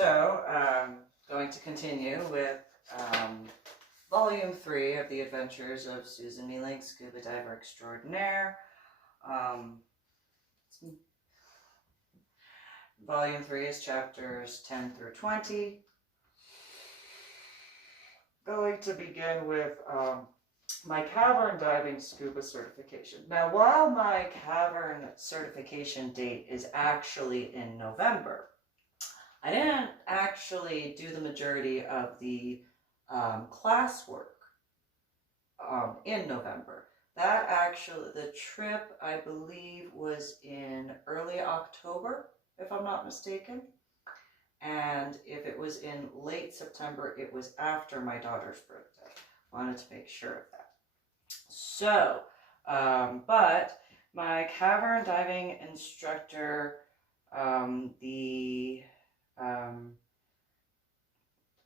So, going to continue with Volume 3 of the Adventures of Susan MeeLing, Scuba Diver Extraordinaire. Volume 3 is chapters 10 through 20. Going to begin with my cavern diving scuba certification. Now, while my cavern certification date is actually in November, I didn't actually do the majority of the classwork in November. That actually, the trip, I believe, was in early October, if I'm not mistaken. And if it was in late September, it was after my daughter's birthday. Wanted to make sure of that. So, but my cavern diving instructor,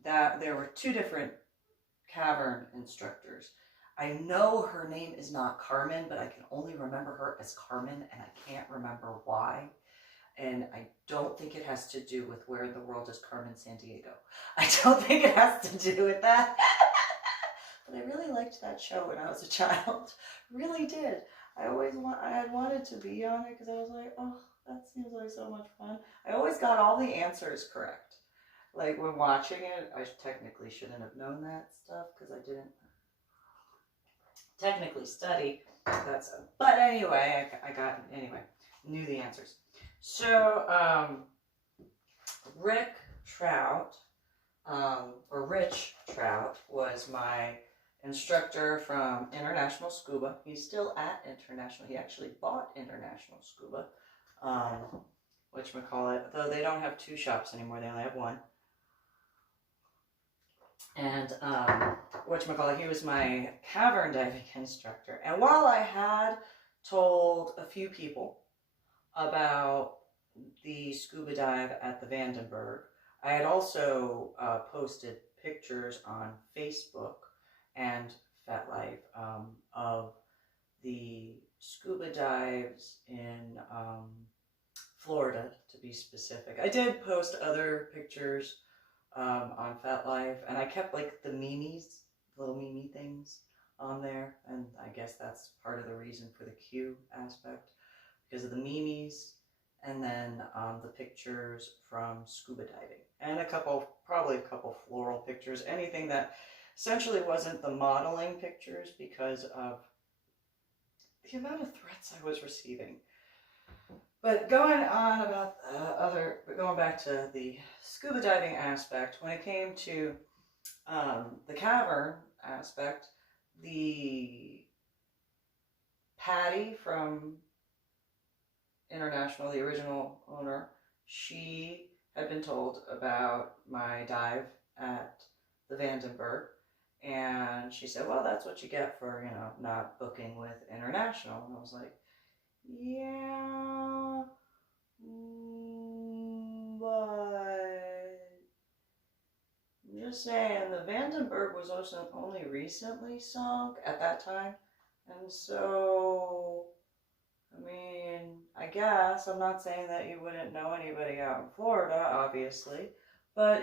that there were two different cavern instructors. I know her name is not Carmen, but I can only remember her as Carmen, and I can't remember why. And I don't think it has to do with Where in the World is Carmen Sandiego. I don't think it has to do with that. But I really liked that show when I was a child. Really did. I had wanted to be on it because I was like, oh, that seems like so much fun. I always got all the answers correct. Like when watching it, I technically shouldn't have known that stuff because I didn't technically study that stuff. But anyway, knew the answers. So, Rich Trout was my instructor from International Scuba. He's still at International. He actually bought International Scuba, whatchamacallit, though they don't have two shops anymore. They only have one. And, whatchamacallit, he was my cavern diving instructor. And while I had told a few people about the scuba dive at the Vandenberg, I had also posted pictures on Facebook and FetLife of the scuba dives in Florida, to be specific. I did post other pictures on FetLife, and I kept like the memes, little meme things on there, and I guess that's part of the reason for the Q aspect, because of the memes, and then the pictures from scuba diving, and probably a couple floral pictures, anything that essentially wasn't the modeling pictures because of the amount of threats I was receiving. But going back to the scuba diving aspect, when it came to the cavern aspect, the Patty from International, the original owner, she had been told about my dive at the Vandenberg, and she said, well, that's what you get for, not booking with International. And I was like, yeah, but I'm just saying, the Vandenberg was also only recently sunk at that time, and so, I mean, I guess, I'm not saying that you wouldn't know anybody out in Florida, obviously, but, I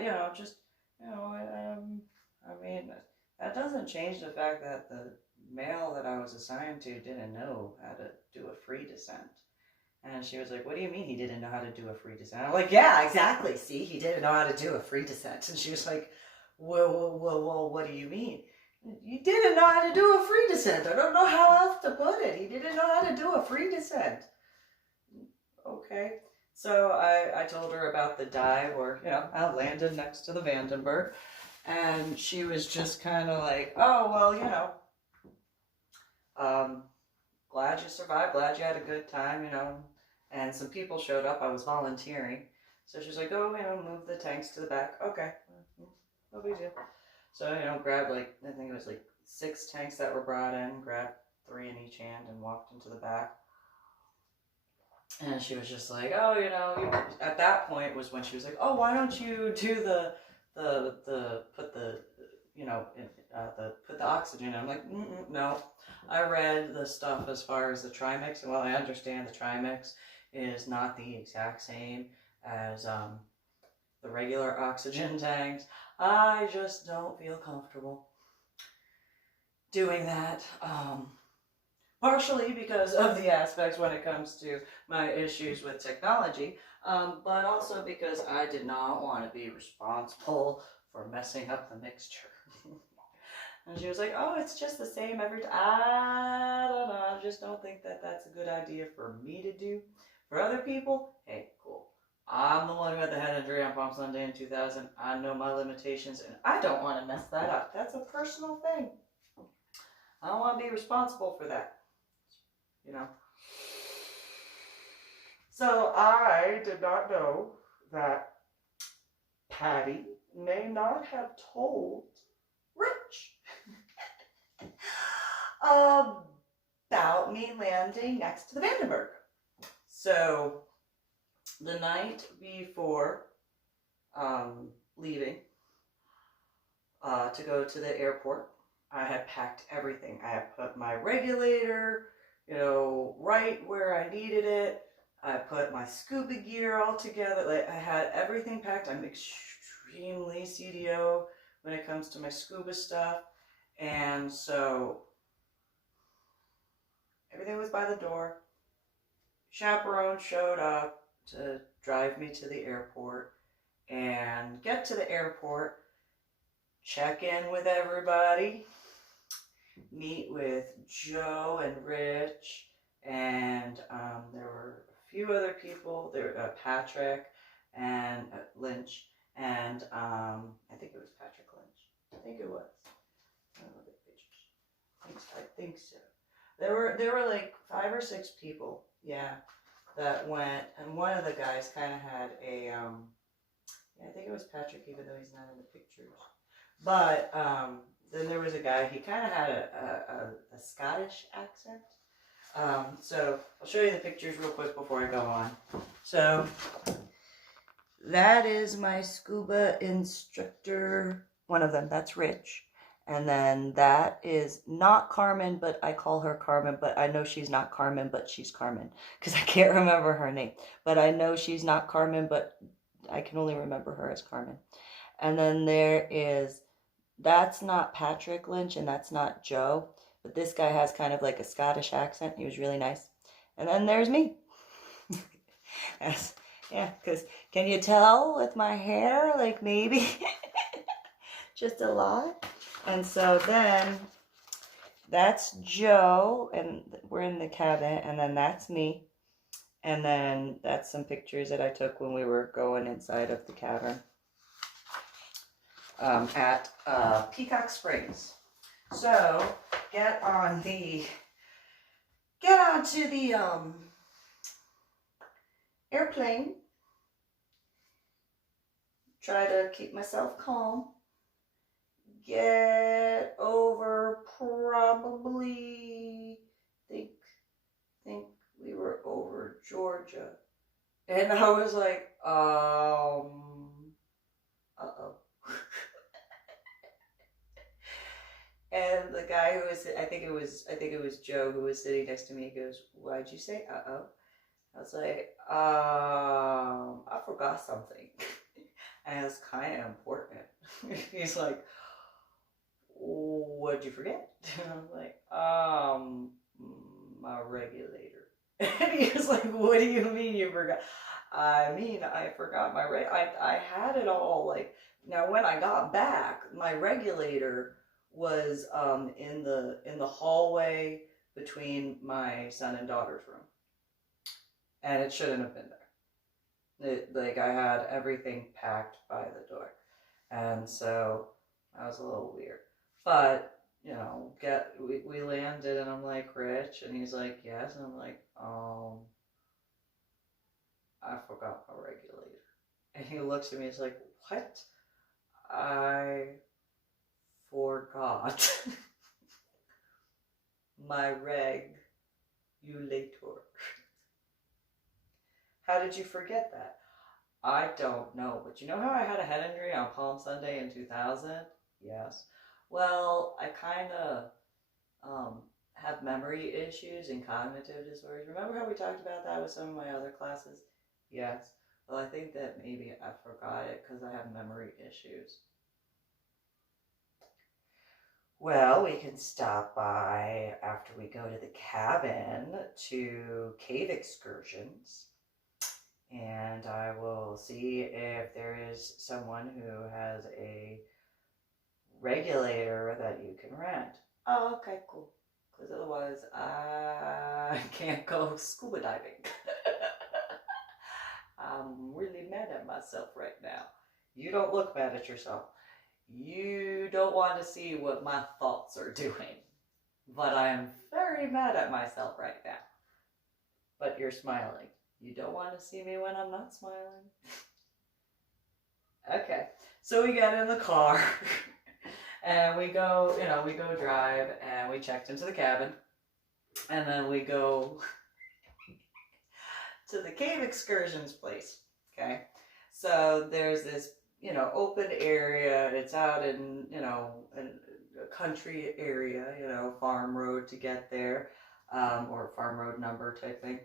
mean, that doesn't change the fact that the male that I was assigned to didn't know how to do a free descent. And she was like, what do you mean he didn't know how to do a free descent? I'm like, yeah, exactly, see, he didn't know how to do a free descent. And she was like, whoa, what do you mean? You didn't know how to do a free descent. I don't know how else to put it. He didn't know how to do a free descent. Okay. So I told her about the dive where, I landed next to the Vandenberg. And she was just kind of like, oh, well, glad you survived. Glad you had a good time, And some people showed up. I was volunteering. So she was like, oh, move the tanks to the back. Okay. No big deal. So, grabbed I think it was 6 tanks that were brought in, grabbed 3 in each hand and walked into the back. And she was just like, oh, at that point was when she was like, oh, why don't you do put the oxygen in. I'm like, no. I read the stuff as far as the trimix, and while I understand the trimix is not the exact same as the regular oxygen tanks. I just don't feel comfortable doing that. Partially because of the aspects when it comes to my issues with technology, but also because I did not want to be responsible for messing up the mixture. And she was like, oh, it's just the same every time. I don't know. I just don't think that that's a good idea for me to do. For other people, hey, cool. I'm the one who had the head injury on Palm Sunday in 2000. I know my limitations, and I don't want to mess that up. That's a personal thing. I don't want to be responsible for that. You know? So I did not know that Patty may not have told Rich about me landing next to the Vandenberg. So the night before leaving to go to the airport, I had packed everything. I had put my regulator, right where I needed it. I put my scuba gear all together. Like, I had everything packed. I'm extremely CDO when it comes to my scuba stuff. And so everything was by the door. Chaperone showed up to drive me to the airport and get to the airport, check in with everybody, meet with Joe and Rich, and there were a few other people. There were Patrick and Lynch, and I think it was Patrick Lynch. I think it was. I don't look at pictures. I think so. There were like 5 or 6 people, yeah, that went, and one of the guys kind of had a I think it was Patrick, even though he's not in the pictures. But then there was a guy, he kind of had a Scottish accent. So I'll show you the pictures real quick before I go on. So that is my scuba instructor, one of them, that's Rich. And then that is not Carmen, but I call her Carmen, but I know she's not Carmen, but she's Carmen, because I can't remember her name. But I know she's not Carmen, but I can only remember her as Carmen. And then there is, that's not Patrick Lynch, and that's not Joe, but this guy has kind of like a Scottish accent. He was really nice. And then there's me. Yes, yeah, because can you tell with my hair, like maybe just a lot? And so then that's Joe, and we're in the cabin, and then that's me. And then that's some pictures that I took when we were going inside of the cavern at Peacock Springs. So get onto the airplane. Try to keep myself calm. Get over probably think we were over Georgia. And I was like, uh-oh. And the guy who was, I think it was Joe who was sitting next to me, he goes, why'd you say uh-oh? I was like, I forgot something. And it's kind of important. He's like, what'd you forget? And I was like, my regulator. And he was like, what do you mean you forgot? I mean, I forgot my I had it all, like, now when I got back, my regulator was in the hallway between my son and daughter's room. And it shouldn't have been there. Like, I had everything packed by the door. And so that was a little weird. But, we landed, and I'm like, Rich? And he's like, yes. And I'm like, I forgot my regulator. And he looks at me, he's like, what? I forgot my regulator. How did you forget that? I don't know. But you know how I had a head injury on Palm Sunday in 2000? Yes. Well, I kind of have memory issues and cognitive disorders. Remember how we talked about that with some of my other classes? Yes. Well, I think that maybe I forgot it because I have memory issues. Well, we can stop by after we go to the cabin to cave excursions. And I will see if there is someone who has a regulator that you can rent. Oh, okay, cool. Because otherwise I can't go scuba diving. I'm really mad at myself right now. You don't look mad at yourself. You don't want to see what my thoughts are doing. But I am very mad at myself right now. But you're smiling. You don't want to see me when I'm not smiling. Okay, so we get in the car and we go, we go drive and we checked into the cabin. And then we go to the cave excursions place, okay? So there's this, open area. It's out in, in a country area, farm road to get there, or farm road number type thing.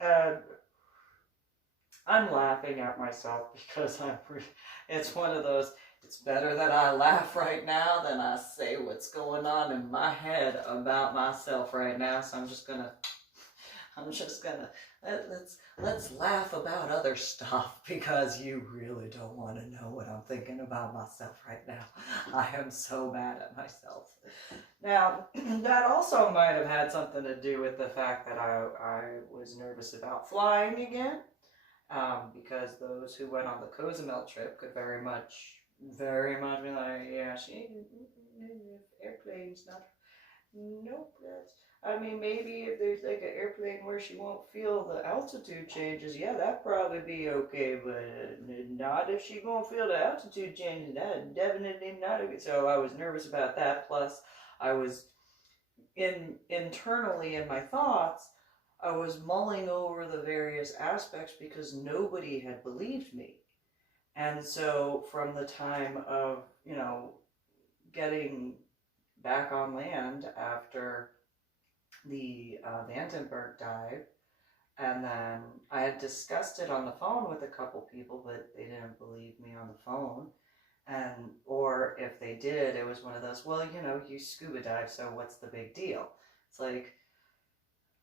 And I'm laughing at myself because it's one of those, it's better that I laugh right now than I say what's going on in my head about myself right now. So I'm just gonna, let's laugh about other stuff because you really don't want to know what I'm thinking about myself right now. I am so mad at myself. Now, that also might have had something to do with the fact that I was nervous about flying again. Because those who went on the Cozumel trip could very much be like, yeah, airplanes, not, nope, maybe if there's like an airplane where she won't feel the altitude changes, yeah, that'd probably be okay, but not if she won't feel the altitude changes, that definitely not okay. So I was nervous about that, plus I was internally in my thoughts, I was mulling over the various aspects because nobody had believed me. And so from the time of, getting back on land after the Vandenberg dive, and then I had discussed it on the phone with a couple people, but they didn't believe me on the phone. Or if they did, it was one of those, well, you scuba dive, so what's the big deal? It's like,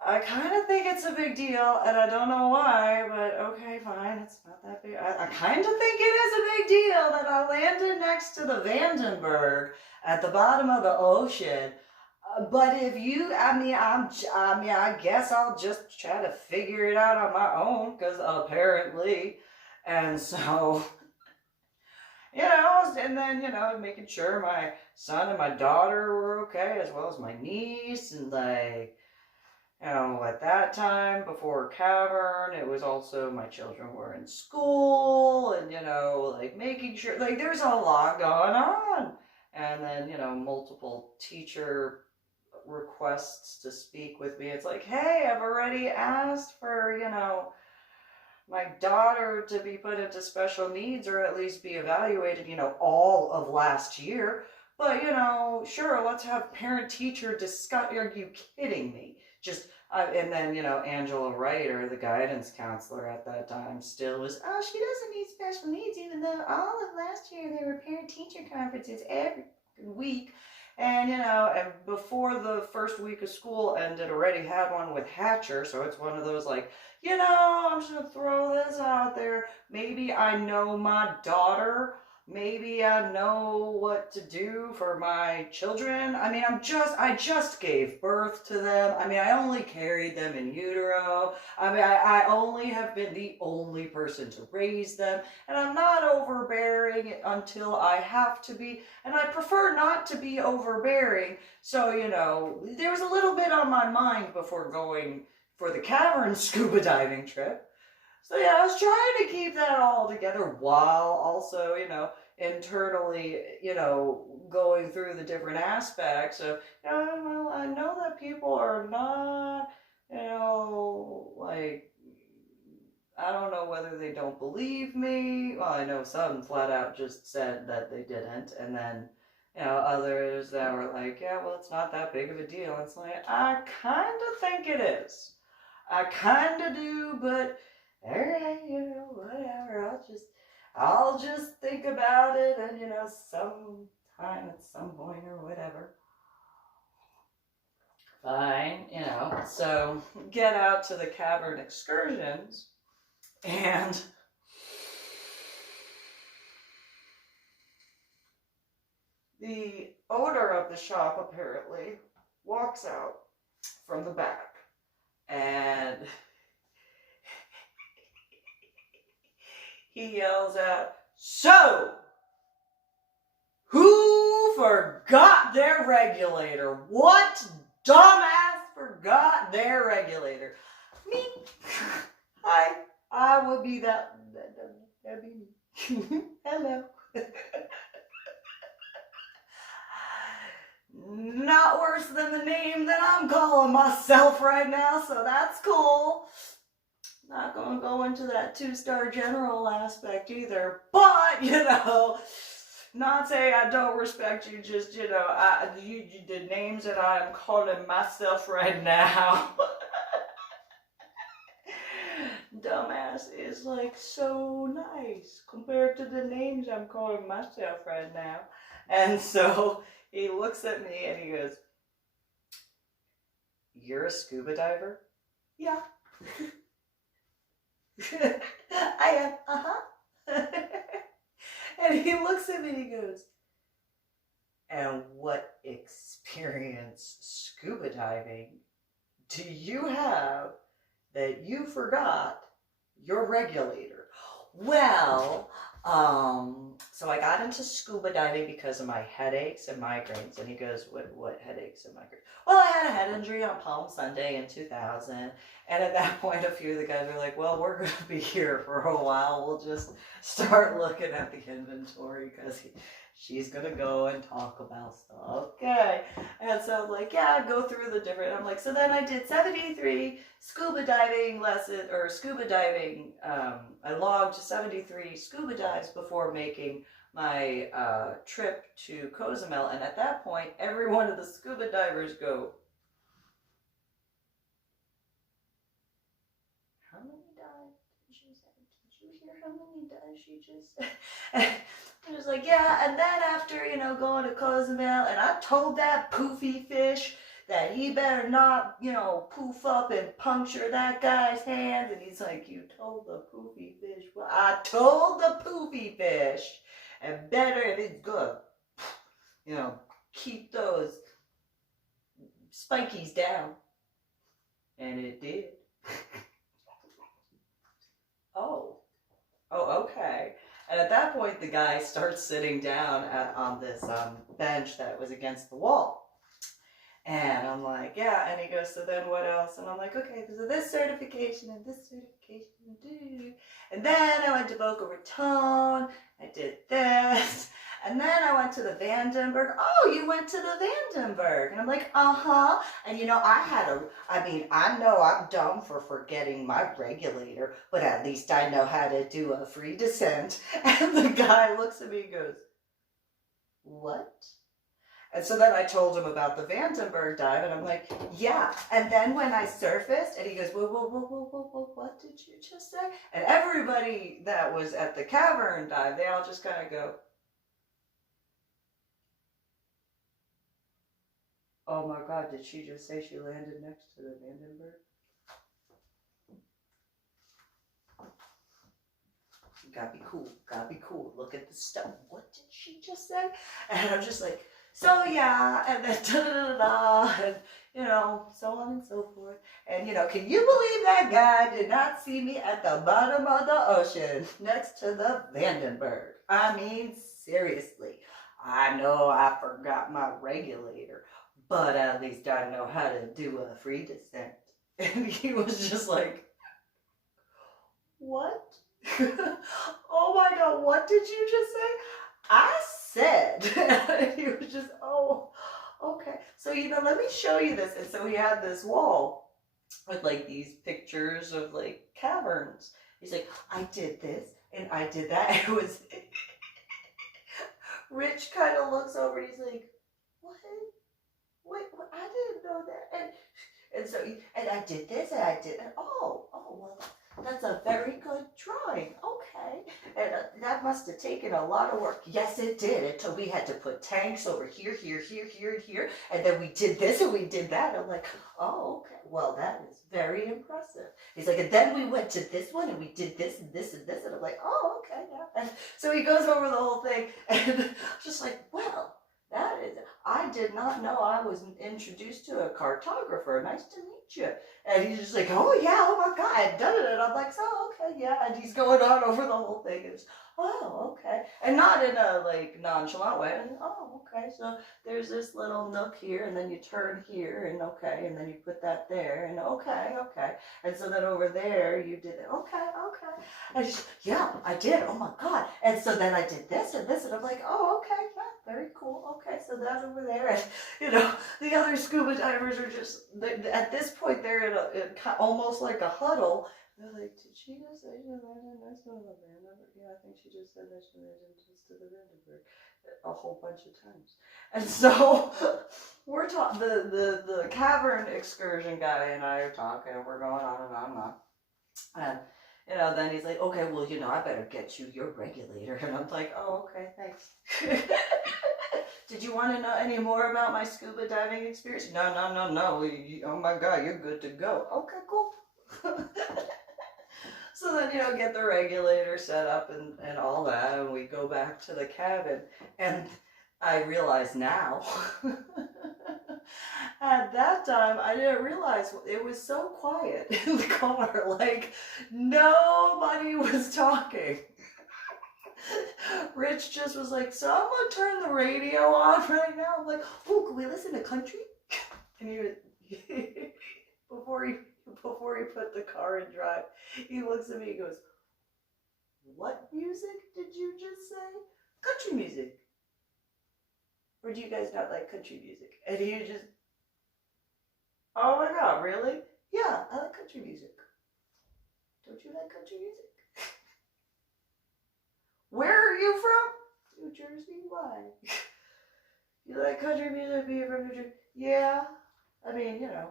I kind of think it's a big deal, and I don't know why, but okay, fine, it's not that big. I kind of think it is a big deal that I landed next to the Vandenberg at the bottom of the ocean. But if you, I guess I'll just try to figure it out on my own, because apparently, and so, and then, making sure my son and my daughter were okay, as well as my niece, and like, at that time, before Cavern, it was also my children were in school and, like making sure, like there's a lot going on. And then, multiple teacher requests to speak with me. It's like, hey, I've already asked for, my daughter to be put into special needs or at least be evaluated, all of last year. But, sure, let's have parent-teacher discuss. Are you kidding me? And then, Angela Writer, the guidance counselor at that time, still was, oh, she doesn't need special needs, even though all of last year there were parent-teacher conferences every week. And, and before the first week of school ended, already had one with Hatcher. So it's one of those like, I'm just going to throw this out there. Maybe I know my daughter. Maybe I know what to do for my children. I just gave birth to them. I only carried them in utero. I only have been the only person to raise them. And I'm not overbearing until I have to be. And I prefer not to be overbearing. So, there was a little bit on my mind before going for the cavern scuba diving trip. So yeah, I was trying to keep that all together while also, internally, going through the different aspects of, well, I know that people are not, like, I don't know whether they don't believe me. Well, I know some flat out just said that they didn't. And then, others that were like, yeah, well, it's not that big of a deal. It's like, I kind of think it is. I kind of do, but all right, whatever. I'll just think about it, and sometime at some point or whatever. Fine, So get out to the cavern excursions, and the owner of the shop apparently walks out from the back, and he yells out, "So, who forgot their regulator? What dumbass forgot their regulator?" Me. Hi, I would be that. That'd be me. Hello. Not worse than the name that I'm calling myself right now, so that's cool. Not gonna go into that 2-star general aspect either, but not saying I don't respect you, just the names that I'm calling myself right now. Dumbass is like so nice compared to the names I'm calling myself right now. And so he looks at me and he goes, "You're a scuba diver?" "Yeah." "I am, And he looks at me and he goes, "And what experience scuba diving do you have that you forgot your regulator?" Well, so I got into scuba diving because of my headaches and migraines. And he goes, what headaches and migraines?" "Well, I had a head injury on Palm Sunday in 2000. And at that point, a few of the guys were like, "Well, we're going to be here for a while. We'll just start looking at the inventory because she's going to go and talk about stuff." Okay. And so I'm like, yeah, go through the different. I'm like, so then I did 73 scuba diving lessons, or scuba diving. I logged 73 scuba dives before making my trip to Cozumel. And at that point, every one of the scuba divers go, "How many dives did she say? Did you hear how many dives she just said?" I was like, yeah. And then after, going to Cozumel, and I told that poofy fish that he better not, poof up and puncture that guy's hands. And he's like, "You told the poofy fish?" "Well, I told the poofy fish, and better if it's good, keep those spikies down." And it did. Oh, okay. And at that point, the guy starts sitting down on this bench that was against the wall. And I'm like, yeah. And he goes, "So then what else?" And I'm like, okay, so this certification and this certification. And then I went to Boca Raton. I did this. And then I went to the Vandenberg. "Oh, you went to the Vandenberg?" And I'm like, uh-huh. And I know I'm dumb for forgetting my regulator, but at least I know how to do a free descent. And the guy looks at me and goes, "What?" And so then I told him about the Vandenberg dive, and I'm like, yeah. And then when I surfaced, and he goes, whoa, what did you just say? And everybody that was at the cavern dive, they all just kind of go, "Oh my God, did she just say she landed next to the Vandenberg?" Gotta be cool. Look at the stuff. What did she just say? And I'm just like, so yeah, and then and so on and so forth. And can you believe that guy did not see me at the bottom of the ocean next to the Vandenberg? I mean, seriously. I know I forgot my regulator, but at least I know how to do a free descent. And he was just like, "What?" "Oh my God, what did you just say?" "I said." And he was just, "Oh, okay. So, let me show you this." And so he had this wall with like these pictures of like caverns. He's like, "I did this and I did that." It was, Rich kind of looks over and he's like, "What? Wait, I didn't know that." And And so, and I did this, and I did, and well, that's a very good drawing. Okay. And that must have taken a lot of work. Yes, it did. We had to put tanks over here, here, here, here, and here. And then we did this and we did that. I'm like, oh, okay. Well, that is very impressive. He's like, and then we went to this one and we did this and this and this. And I'm like, oh, okay, yeah. And so he goes over the whole thing. And I'm just like, well, that is, I did not know I was introduced to a cartographer. Nice to meet you. And he's just like, oh yeah, oh my God, and I'm like, so okay, yeah. And he's going on over the whole thing. And it's, oh, okay. And not in a like nonchalant way. And, oh, okay. So there's this little nook here, and then you turn here, and okay, and then you put that there, and okay, okay. And so then over there you did it. Okay, okay. And just, yeah, I did. Oh my God. And so then I did this and this, and I'm like, oh, okay, yeah, very cool. Okay, so that's over there. And you know, the other scuba divers are just, at this point they're in almost like a huddle. They're like, did she just say that? Yeah, I think she just said that she made entrance to the Vandenberg a whole bunch of times. And so we're talking, the cavern excursion guy and I are talking, and we're going on and on and on. And you know, then he's like, okay, well, you know, I better get you your regulator. And I'm like, oh, okay, thanks. Did you want to know any more about my scuba diving experience? No. Oh my God, you're good to go. Okay, cool. So then, you know, get the regulator set up and all that, and we go back to the cabin. And I realize now, at that time, I didn't realize it was so quiet in the car. Like, nobody was talking. Rich just was like, so I'm gonna turn the radio on right now. I'm like, oh, can we listen to country? And he was, before he put the car in drive, he looks at me and goes, what music did you just say? Country music. Or do you guys not like country music? And he just, oh my God, really? Yeah, I like country music. Don't you like country music? Where are you from? New Jersey. Why? You like country music being from New Jersey? Yeah. I mean, you know,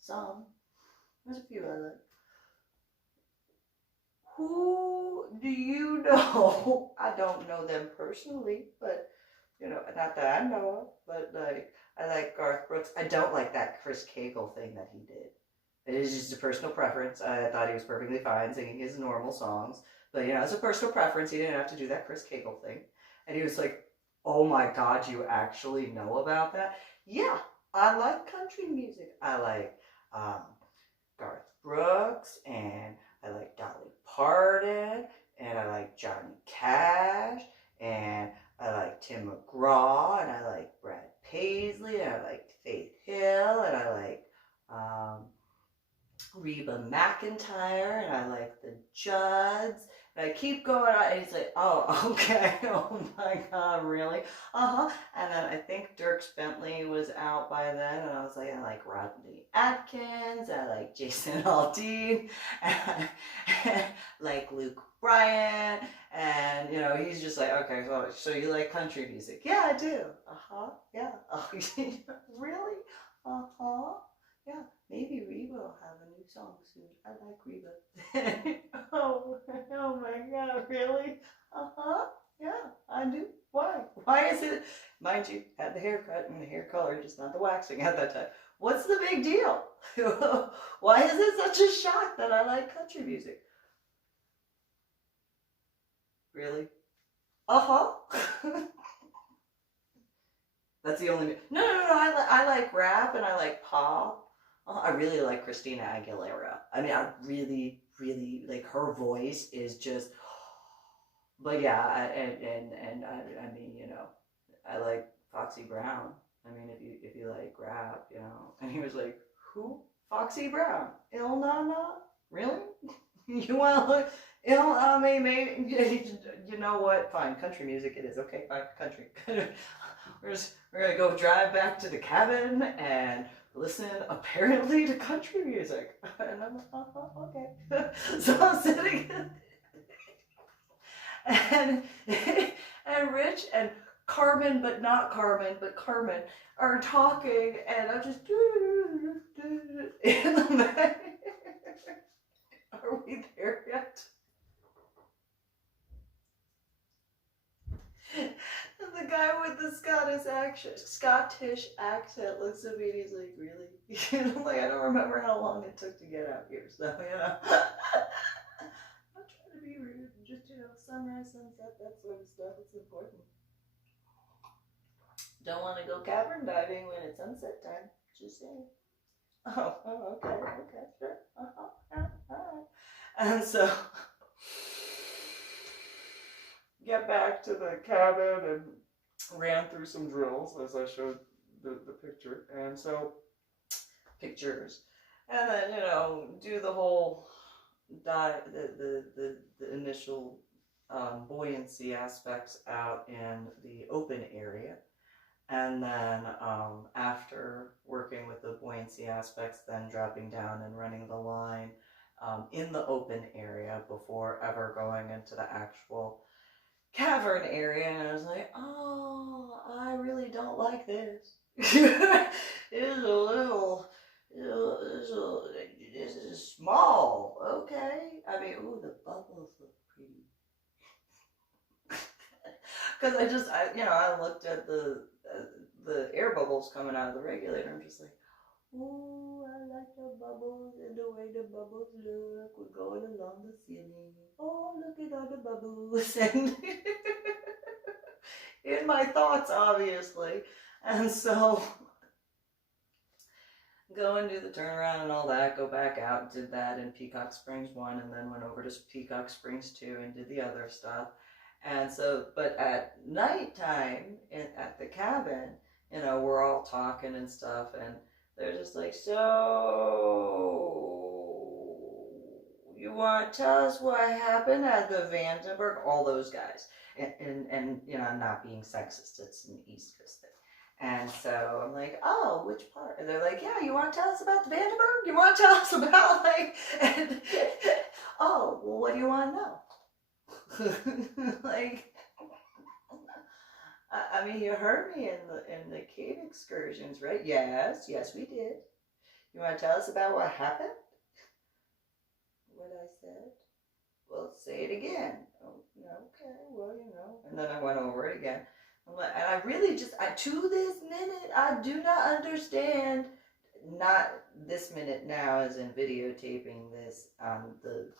some. There's a few I like. Who do you know? I don't know them personally, but, you know, not that I know of, but like, I like Garth Brooks. I don't like that Chris Cagle thing that he did. It is just a personal preference. I thought he was perfectly fine singing his normal songs. But, you know, it's a personal preference. He didn't have to do that Chris Cagle thing. And he was like, oh my God, you actually know about that? Yeah, I like country music. I like Garth Brooks, and I like Dolly Parton, and I like Johnny Cash, and I like Tim McGraw, and I like Brad Paisley, and I like Faith Hill, and I like Reba McEntire, and I like the Judds. And I keep going on, and he's like, oh, okay, oh my God, really? And then I think Dierks Bentley was out by then, and I was like, I like Rodney Atkins, I like Jason Aldean, and I like Luke Bryan, and, you know, he's just like, okay, so you like country music? Yeah, I do. Yeah. Oh, really? Yeah, maybe Reba will have a new song soon. I like Reba. oh my God, really? Yeah, I do. Why? Why is it? Mind you, had the haircut and the hair color, just not the waxing at that time. What's the big deal? Why is it such a shock that I like country music? Really? That's the only. No. I like rap and I like pop. I really like Christina Aguilera. I mean, I really like her voice is just. But yeah, and I mean, you know, I like Foxy Brown. I mean, if you like rap, you know. And he was like, who? Foxy Brown? Il Nana? Really? You want to look? I mean, maybe, you know what? Fine, country music it is. Okay, fine, country. We're going to go drive back to the cabin and listen apparently to country music. And I'm like, okay. So I'm sitting and Rich and Carmen, but not Carmen, but Carmen are talking, and I'm just in the back. Are we there yet? And the guy with the Scottish accent looks at me and he's like, really? And I'm like, I don't remember how long it took to get out here, so, you know. I'm not trying to be rude, just, you know, sunrise, sunset, that sort of stuff, it's important. Don't want to go cavern diving when it's sunset time, just saying. Oh, okay, sure. Yeah, all right. And so, get back to the cabin and ran through some drills as I showed the picture. And so, pictures. And then, you know, do the whole the initial buoyancy aspects out in the open area. And then after working with the buoyancy aspects, then dropping down and running the line in the open area before ever going into the actual cavern area. And I was like, oh, I really don't like this. It is a little, this is small, okay? I mean, ooh, the bubbles look pretty. Because I looked at the air bubbles coming out of the regulator. I'm just like, ooh, I like the bubbles and the way the bubbles look. We're going along the ceiling. Oh, look at all the bubbles. And in my thoughts, obviously. And so, go and do the turnaround and all that, go back out, did that in Peacock Springs 1, and then went over to Peacock Springs 2 and did the other stuff. And so, but at nighttime at the cabin, you know, we're all talking and stuff, and they're just like, so, you want to tell us what happened at the Vandenberg? All those guys. And you know, I'm not being sexist, it's an East Coast thing. And so I'm like, oh, which part? And they're like, yeah, you want to tell us about the Vandenberg? You want to tell us about, like, and, oh, well, what do you want to know? Like, I mean, you heard me in the cave excursions, right? Yes, we did. You want to tell us about what happened? What I said? Well, say it again. Oh, okay, well, you know. And then I went over it again. I'm like, and I really just, to this minute, I do not understand. Not this minute now, as in videotaping this on the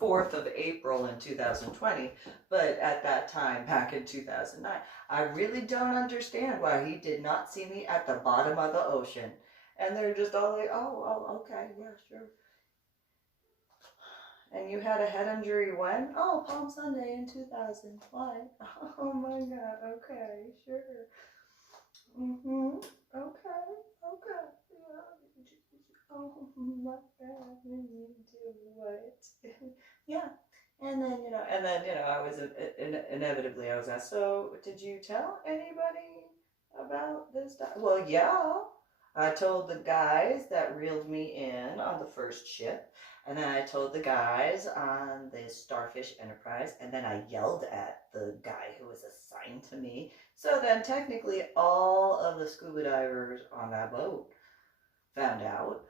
4th of April in 2020, but at that time, back in 2009, I really don't understand why he did not see me at the bottom of the ocean. And they're just all like, oh, okay, yeah, sure. And you had a head injury when? Oh, Palm Sunday in 2000. Why? Oh my God, okay, sure. Okay, yeah. Oh my God, we need to what? Yeah. And then, I was, inevitably, I was asked, so did you tell anybody about this? Well, yeah. I told the guys that reeled me in on the first ship, and then I told the guys on the Starfish Enterprise, and then I yelled at the guy who was assigned to me. So then technically all of the scuba divers on that boat found out.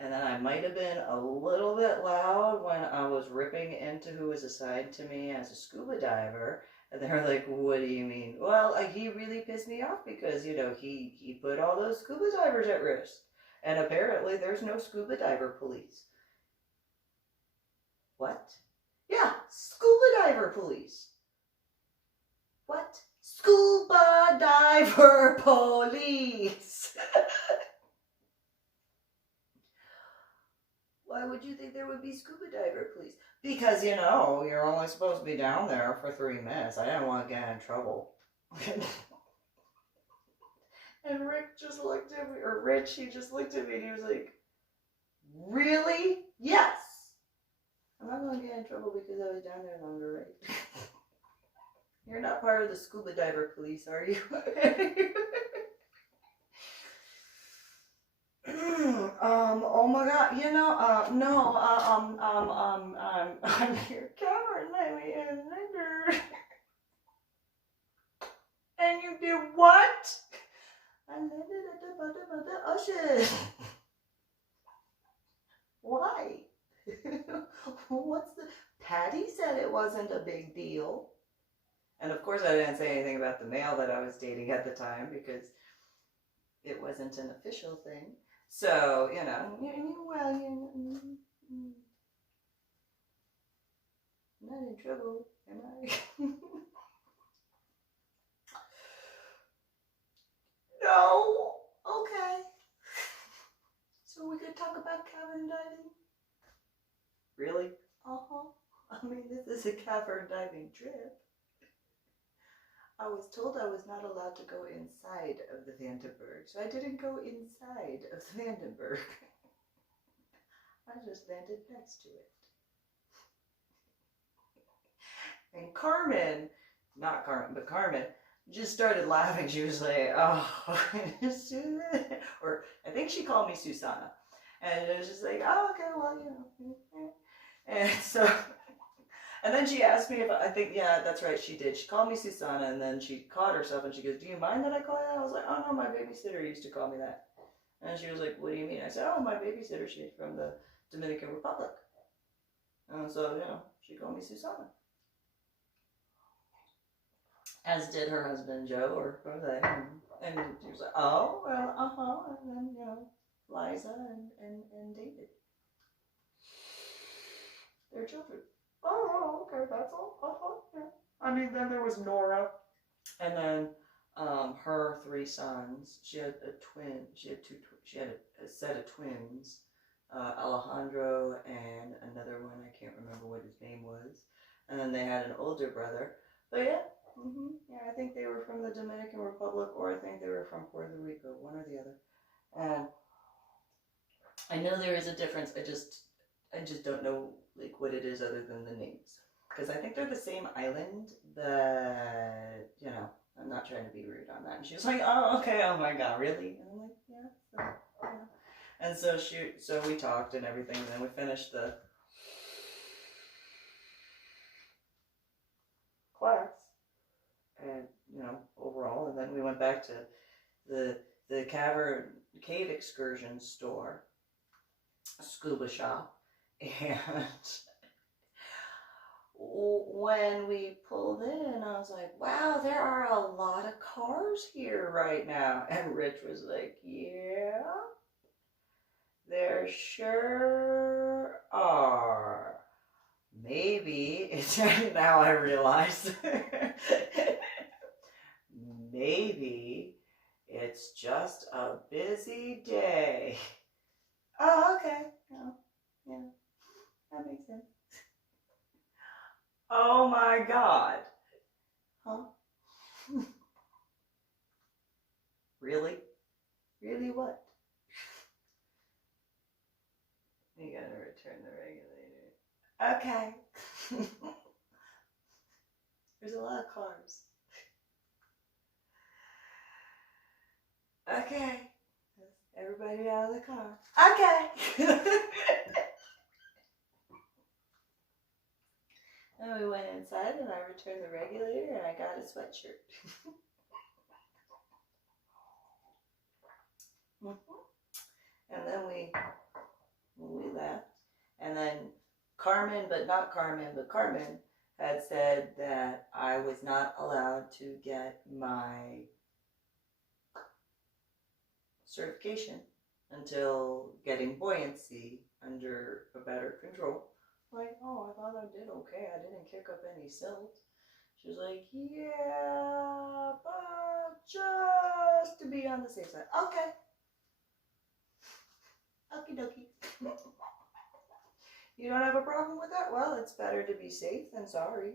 And then I might have been a little bit loud when I was ripping into who was assigned to me as a scuba diver. And they're like, what do you mean? Well, he really pissed me off because, he put all those scuba divers at risk. And apparently there's no scuba diver police. What? Yeah, scuba diver police. What? Scuba diver police. Why would you think there would be scuba diver police? Because, you're only supposed to be down there for 3 minutes. I didn't want to get in trouble. And Rick just looked at me, or Rich, he just looked at me and he was like, really? Yes. I'm not going to get in trouble because I was down there longer, right? You're not part of the scuba diver police, are you? Oh my God, no, I'm your cavern lady and nigger. And you did what? I landed at the bottom of the ocean. Why? What's the... Patty said it wasn't a big deal. And of course I didn't say anything about the male that I was dating at the time because it wasn't an official thing. So, you know, well, I'm not in trouble, am I? No. Okay. So we could talk about cavern diving? Really? Uh-huh. I mean, this is a cavern diving trip. I was told I was not allowed to go inside of the Vandenberg, so I didn't go inside of the Vandenberg. I just landed next to it. And Carmen, not Carmen, but Carmen, just started laughing. She was like, oh, or I think she called me Susana. And it was just like, oh, okay, well, you know. And so, and then she asked me if, I think, yeah, that's right, she did. She called me Susana, and then she caught herself, and she goes, do you mind that I call you that? I was like, oh, no, my babysitter used to call me that. And she was like, what do you mean? I said, oh, my babysitter, she's from the Dominican Republic. And so, you know, she called me Susana. As did her husband, Joe, or they. And she was like, oh, well, uh-huh. And then, you know, Liza and David. Their children. Oh, okay, that's all. Uh-huh, yeah. I mean, then there was Nora. And then her 3 sons. She had a twin. She had a set of twins. Alejandro and another one. I can't remember what his name was. And then they had an older brother. But yeah. Yeah, I think they were from the Dominican Republic, or I think they were from Puerto Rico, one or the other. And I know there is a difference. I just don't know like what it is other than the names, because I think they're the same island. But you know, I'm not trying to be rude on that. And she was like, "Oh, okay. Oh my God, really?" And I'm like, "Yeah." So, yeah. And so we talked and everything, and then we finished the class. And you know, overall, and then we went back to the cave excursion store, SCUBA shop, and when we pulled in, I was like, wow, there are a lot of cars here right now. And Rich was like, yeah, there sure are. Maybe it's now I realize. Maybe it's just a busy day. Oh, okay. Oh, yeah, that makes sense. Oh my God. Huh? Really? Really what? You gotta return the regulator. Okay. There's a lot of cars. Okay. Everybody out of the car. Okay. And we went inside and I returned the regulator and I got a sweatshirt. And then we left. And then Carmen, but not Carmen, but Carmen had said that I was not allowed to get my certification until getting buoyancy under a better control. Like, oh, I thought I did okay. I didn't kick up any silt. She was like, yeah, but just to be on the safe side. Okay. Okie dokie. You don't have a problem with that? Well, it's better to be safe than sorry.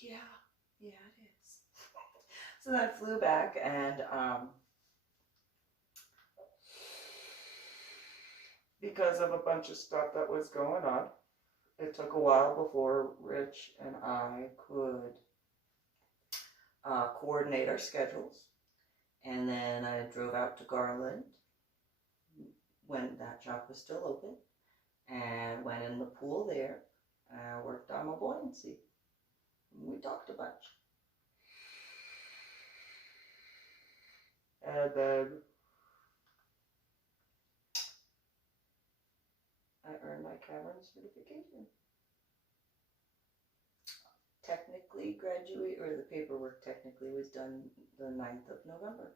Yeah, it is. So then I flew back and because of a bunch of stuff that was going on, it took a while before Rich and I could coordinate our schedules. And then I drove out to Garland when that shop was still open and went in the pool there and worked on my buoyancy. We talked a bunch. And then I earned my cavern certification. Technically graduate, or the paperwork technically was done the 9th of November.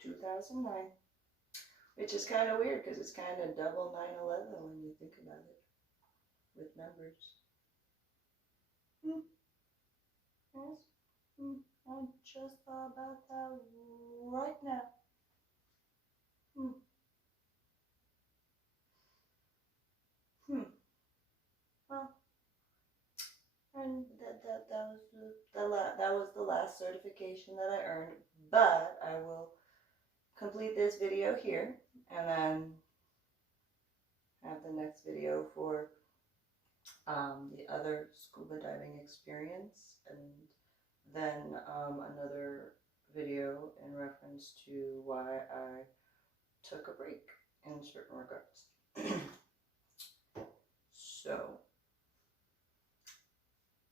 2009. Which is kind of weird because it's kind of double 9/11 when you think about it with numbers. Yes. I just thought about that right now. Well, and that was the last certification that I earned. But I will complete this video here and then have the next video for the other scuba diving experience, and then another video in reference to why I took a break in certain regards. So,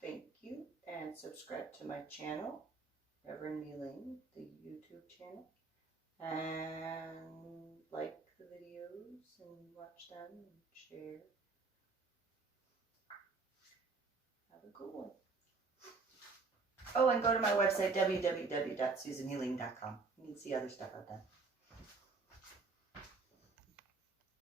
thank you, and subscribe to my channel, Reverend MeeLing, the YouTube channel, and like the videos and watch them and share. Have a good one. Oh, and go to my website, www.susanhealing.com. You can see other stuff out there.